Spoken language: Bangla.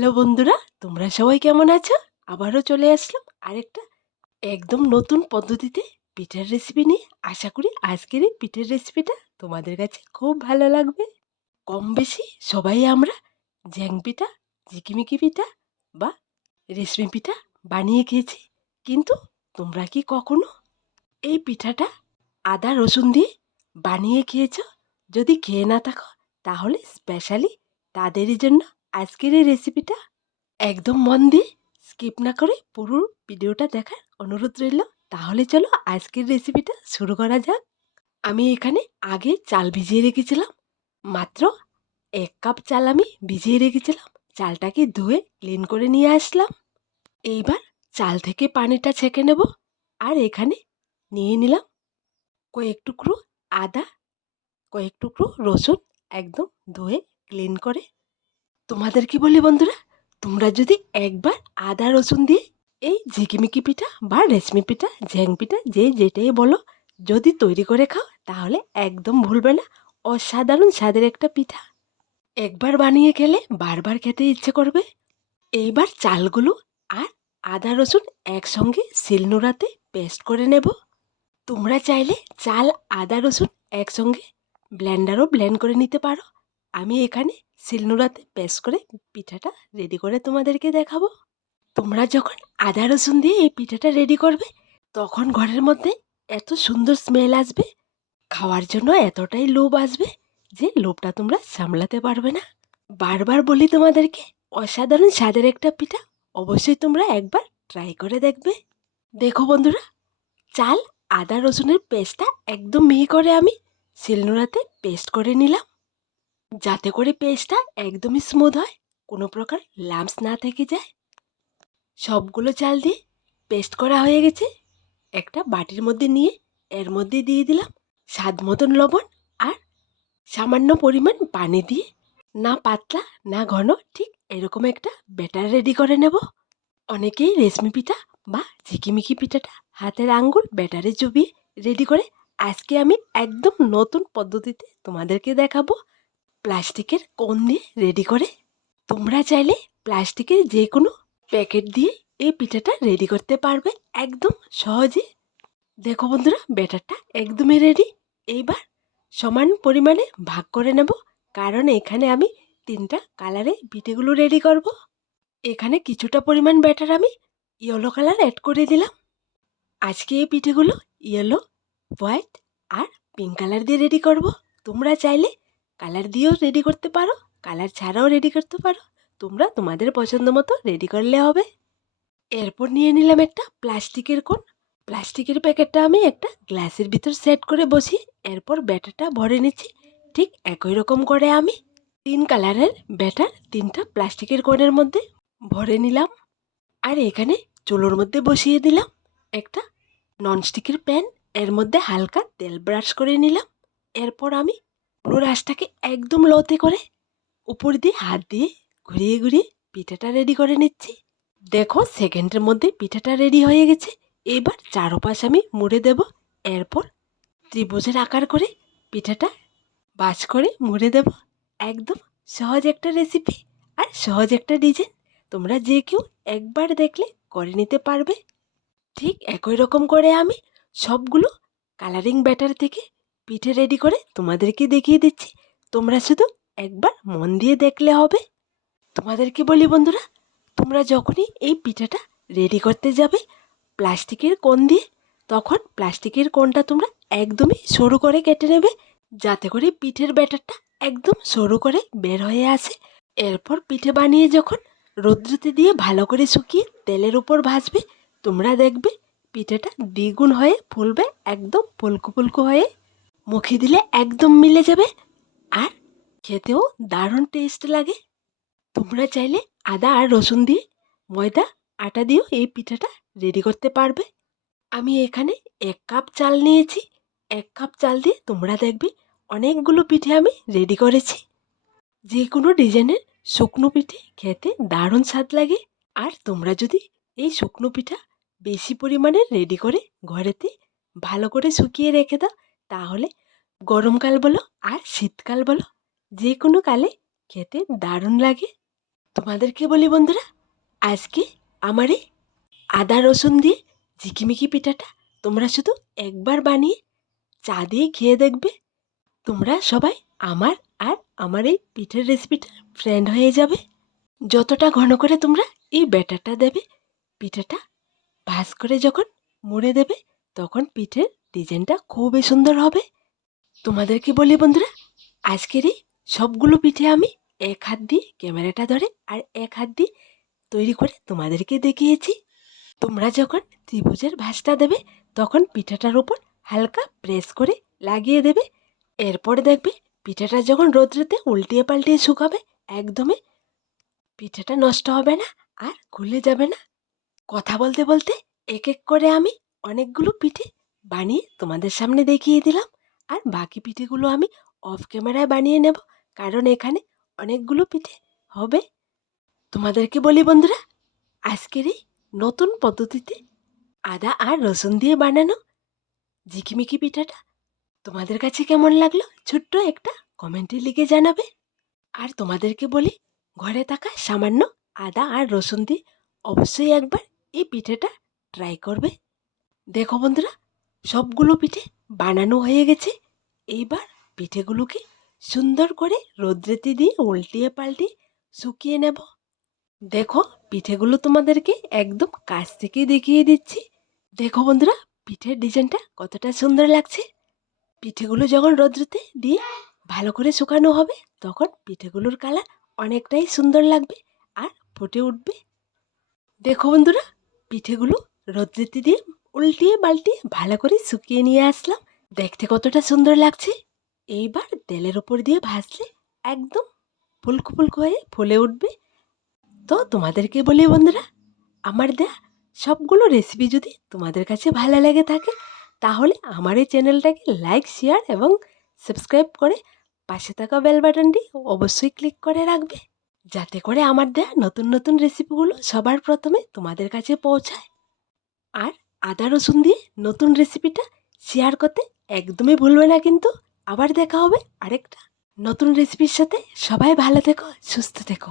হ্যালো বন্ধুরা, তোমরা সবাই কেমন আছো? আবারও চলে আসলাম আরেকটা একদম নতুন পদ্ধতিতে পিঠার রেসিপি নিয়ে। আশা করি আজকের এই পিঠের রেসিপিটা তোমাদের কাছে খুব ভালো লাগবে। কম বেশি সবাই আমরা জ্যাং পিঠা ঝিকিমিকি পিঠা বা রেশমি পিঠা বানিয়ে খেয়েছি। কিন্তু তোমরা কি কখনো এই পিঠাটা আদা, রসুন দিয়ে বানিয়ে খেয়েছ? যদি খেয়ে না থাকো, তাহলে স্পেশালি তাদেরই জন্য আজকের এই রেসিপিটা একদম মন দিয়ে স্কিপ না করে পুরো ভিডিওটা দেখার অনুরোধ রইল। তাহলে চলো আজকের রেসিপিটা শুরু করা যাক। আমি এখানে আগে চাল ভিজিয়ে রেখেছিলাম, মাত্র এক কাপ চাল আমি ভিজিয়ে রেখেছিলাম। চালটাকে ধুয়ে ক্লিন করে নিয়ে আসলাম। এইবার চাল থেকে পানিটা ছেঁকে নেব আর এখানে নিয়ে নিলাম কয়েক টুকরো আদা, কয়েক টুকরো রসুন একদম ধুয়ে ক্লিন করে তোমাদের কি বলি বন্ধুরা? তোমরা যদি একবার আদা, রসুন দিয়ে এই ঝিকিমিকি পিঠা বা রেশমি পিঠা, ঝ্যাং পিঠা, যে যেটাই বলো, যদি তৈরি করে খাও, তাহলে একদম ভুলবে না। অসাধারণ স্বাদের একটা পিঠা। একবার বানিয়ে খেলে বারবার খেতে ইচ্ছে করবে। এইবার চালগুলো আর আদা, রসুন একসঙ্গে শিলনোড়াতে পেস্ট করে নেব। তোমরা চাইলে চাল, আদা, রসুন একসঙ্গে ব্লেন্ডারও ব্লেন্ড করে নিতে পারো। আমি এখানে শিলনোড়াতে পেস্ট করে পিঠাটা রেডি করে তোমাদেরকে দেখাবো। তোমরা যখন আদা, রসুন দিয়ে এই পিঠাটা রেডি করবে, তখন ঘরের মধ্যে এত সুন্দর স্মেল আসবে, খাওয়ার জন্য এতটাই লোভ আসবে যে লোভটা তোমরা সামলাতে পারবে না। বারবার বলি তোমাদেরকে, অসাধারণ স্বাদের একটা পিঠা অবশ্যই তোমরা একবার ট্রাই করে দেখবে। দেখো বন্ধুরা, চাল, আদা, রসুনের পেস্টটা একদম মিহি করে আমি শিলনোড়াতে পেস্ট করে নিলাম। যাতে করে পেস্টটা একদমই স্মুথ হয়, কোনো প্রকার লাম্পস না থেকে যায়। সবগুলো চাল দিয়ে পেস্ট করা হয়ে গেছে। একটা বাটির মধ্যে নিয়ে এর মধ্যে দিয়ে দিলাম স্বাদ মতন লবণ আর সামান্য পরিমাণ পানি দিয়ে। না পাতলা, না ঘন, ঠিক এরকম একটা ব্যাটার রেডি করে নেব। অনেকেই রেশমি পিঠা বা ঝিকিমিকি পিঠাটা হাতের আঙ্গুল ব্যাটারে চুবিয়ে রেডি করে আজকে আমি একদম নতুন পদ্ধতিতে তোমাদেরকে দেখাবো। প্লাস্টিকের কোন দিয়ে রেডি করে। তোমরা চাইলে প্লাস্টিকের যে কোনো প্যাকেট দিয়ে এই পিঠাটা রেডি করতে পারবে একদম সহজে। দেখো বন্ধুরা ব্যাটারটা একদমই রেডি এইবার সমান পরিমাণে ভাগ করে নেব, কারণ এখানে আমি তিনটা কালারে পিঠেগুলো রেডি করব। এখানে কিছুটা পরিমাণ ব্যাটার আমি ইয়েলো কালার অ্যাড করে দিলাম। আজকে এই পিঠেগুলো ইয়েলো হোয়াইট আর পিঙ্ক কালার দিয়ে রেডি করব। তোমরা চাইলে কালার দিয়েও রেডি করতে পারো কালার ছাড়াও রেডি করতে পারো। তোমরা তোমাদের পছন্দ মতো রেডি করলে হবে। এরপর নিয়ে নিলাম একটা প্লাস্টিকের কোন প্লাস্টিকের প্যাকেটটা আমি একটা গ্লাসের ভিতর সেট করে বসি। এরপর ব্যাটারটা ভরে নিচ্ছি। ঠিক একই রকম করে আমি তিন কালারের ব্যাটার তিনটা প্লাস্টিকের কোণের মধ্যে ভরে নিলাম। আর এখানে চুলোর মধ্যে বসিয়ে দিলাম একটা ননস্টিকের প্যান এর মধ্যে হালকা তেল ব্রাশ করে নিলাম। এরপর আমি পুরো রাসটাকে একদম লতে করে উপর দিয়ে হাত দিয়ে ঘুরিয়ে ঘুরিয়ে পিঠাটা রেডি করে নিচ্ছি। দেখো সেকেন্ডের মধ্যে পিঠাটা রেডি হয়ে গেছে। এবার চারোপাশ আমি মুড়ে দেব। এরপর ত্রিভুজের আকার করে পিঠাটা বাজ করে মুড়ে দেব। একদম সহজ একটা রেসিপি আর সহজ একটা ডিজাইন তোমরা যে কেউ একবার দেখলে করে নিতে পারবে। ঠিক একই রকম করে আমি সবগুলো কালারিং ব্যাটার থেকে পিঠে রেডি করে তোমাদেরকে দেখিয়ে দিচ্ছি। তোমরা শুধু একবার মন দিয়ে দেখলে হবে। তোমাদেরকে বলি বন্ধুরা, তোমরা যখনই এই পিঠাটা রেডি করতে যাবে প্লাস্টিকের কোণ দিয়ে, তখন প্লাস্টিকের কোণটা তোমরা একদমই সরু করে কেটে নেবে যাতে করে পিঠের ব্যাটারটা একদম সরু করে বের হয়ে আসে। এরপর পিঠে বানিয়ে যখন রৌদ্রতে দিয়ে ভালো করে শুকিয়ে তেলের উপর ভাজবে, তোমরা দেখবে পিঠেটা দ্বিগুণ হয়ে ফুলবে, একদম ফুলকো ফুলকো হয়ে। মুখে দিলে একদম মিলে যাবে আর খেতেও দারুণ টেস্ট লাগে। তোমরা চাইলে আদা আর রসুন দিয়ে ময়দা, আটা দিয়েও এই পিঠাটা রেডি করতে পারবে। আমি এখানে এক কাপ চাল নিয়েছি। এক কাপ চাল দিয়ে তোমরা দেখবে অনেকগুলো পিঠে আমি রেডি করেছি। যে কোনো ডিজাইনের শুকনো পিঠে খেতে দারুণ স্বাদ লাগে। আর তোমরা যদি এই শুকনো পিঠা বেশি পরিমাণে রেডি করে ঘরেতে ভালো করে শুকিয়ে রেখে দাও তাহলে গরমকাল বলো আর শীতকাল বলো যে কোনো কালে খেতে দারুণ লাগে। তোমাদেরকে বলি বন্ধুরা, আজকে আমার এই আদা রসুন দিয়ে ঝিকিমিকি পিঠাটা তোমরা শুধু একবার বানিয়ে চা দিয়ে খেয়ে দেখবে। তোমরা সবাই আমার আর আমার এই পিঠের রেসিপিটা ফ্রেন্ড হয়ে যাবে। যতটা ঘন করে তোমরা এই ব্যাটারটা দেবে, পিঠাটা ভাজ করে যখন মুড়ে দেবে, তখন পিঠের ডিজাইনটা খুবই সুন্দর হবে। তোমাদেরকে বলি বন্ধুরা, আজকের এই সবগুলো পিঠে আমি এক হাত দিয়ে ক্যামেরাটা ধরে আর এক হাত দিয়ে তৈরি করে তোমাদেরকে দেখিয়েছি। তোমরা যখন ত্রিভুজের ভাঁজটা দেবে, তখন পিঠাটার উপর হালকা প্রেস করে লাগিয়ে দেবে। এরপর দেখবে পিঠাটা যখন রোদ্রেতে উল্টিয়ে পাল্টিয়ে শুকাবে, একদমই পিঠাটা নষ্ট হবে না আর খুলে যাবে না। কথা বলতে বলতে এক এক করে আমি অনেকগুলো পিঠে বানিয়ে তোমাদের সামনে দেখিয়ে দিলাম। আর বাকি পিঠেগুলো আমি অফ ক্যামেরায় বানিয়ে নেব। কারণ এখানে অনেকগুলো পিঠে হবে। তোমাদেরকে বলি বন্ধুরা, আজকের এই নতুন পদ্ধতিতে আদা আর রসুন দিয়ে বানানো ঝিকিমিকি পিঠাটা তোমাদের কাছে কেমন লাগল ছোট্ট একটা কমেন্টে লিখে জানাবে। আর তোমাদেরকে বলি, ঘরে থাকা সামান্য আদা আর রসুন দিয়ে অবশ্যই একবার এই পিঠেটা ট্রাই করবে। দেখো বন্ধুরা সবগুলো পিঠে বানানো হয়ে গেছে। এইবার পিঠেগুলোকে সুন্দর করে রোদ্রেতে দিয়ে উল্টিয়ে পাল্টিয়ে শুকিয়ে নেব। দেখো, পিঠেগুলো তোমাদেরকে একদম কাছ থেকে দেখিয়ে দিচ্ছি। দেখো বন্ধুরা, পিঠের ডিজাইনটা কতটা সুন্দর লাগছে। পিঠেগুলো যখন রোদ্রতে দিয়ে ভালো করে শুকানো হবে, তখন পিঠেগুলোর কালার অনেকটাই সুন্দর লাগবে আর ফুটে উঠবে। দেখো বন্ধুরা, পিঠেগুলো রোদ্রেতে দিয়ে উল্টিয়ে পাল্টিয়ে ভালো করে শুকিয়ে নিয়ে আসলাম। দেখতে কতটা সুন্দর লাগছে। এইবার তেলের ওপর দিয়ে ভাজলে একদম ফুলকো ফুলকো হয়ে ফুলে উঠবে। তো তোমাদেরকে বলি বন্ধুরা, আমার দেয়া সবগুলো রেসিপি যদি তোমাদের কাছে ভালো লেগে থাকে, তাহলে আমার এই চ্যানেলটাকে লাইক শেয়ার এবং সাবস্ক্রাইব করে পাশে থাকা বেল বাটনটি অবশ্যই ক্লিক করে রাখবে। যাতে করে আমার দেয়া নতুন নতুন রেসিপিগুলো সবার প্রথমে তোমাদের কাছে পৌঁছায়। আর আদা রসুন দিয়ে নতুন রেসিপিটা শেয়ার করতে একদমই ভুলবে না কিন্তু। আবার দেখা হবে আরেকটা নতুন রেসিপির সাথে। সবাই ভালো থেকো, সুস্থ থেকো।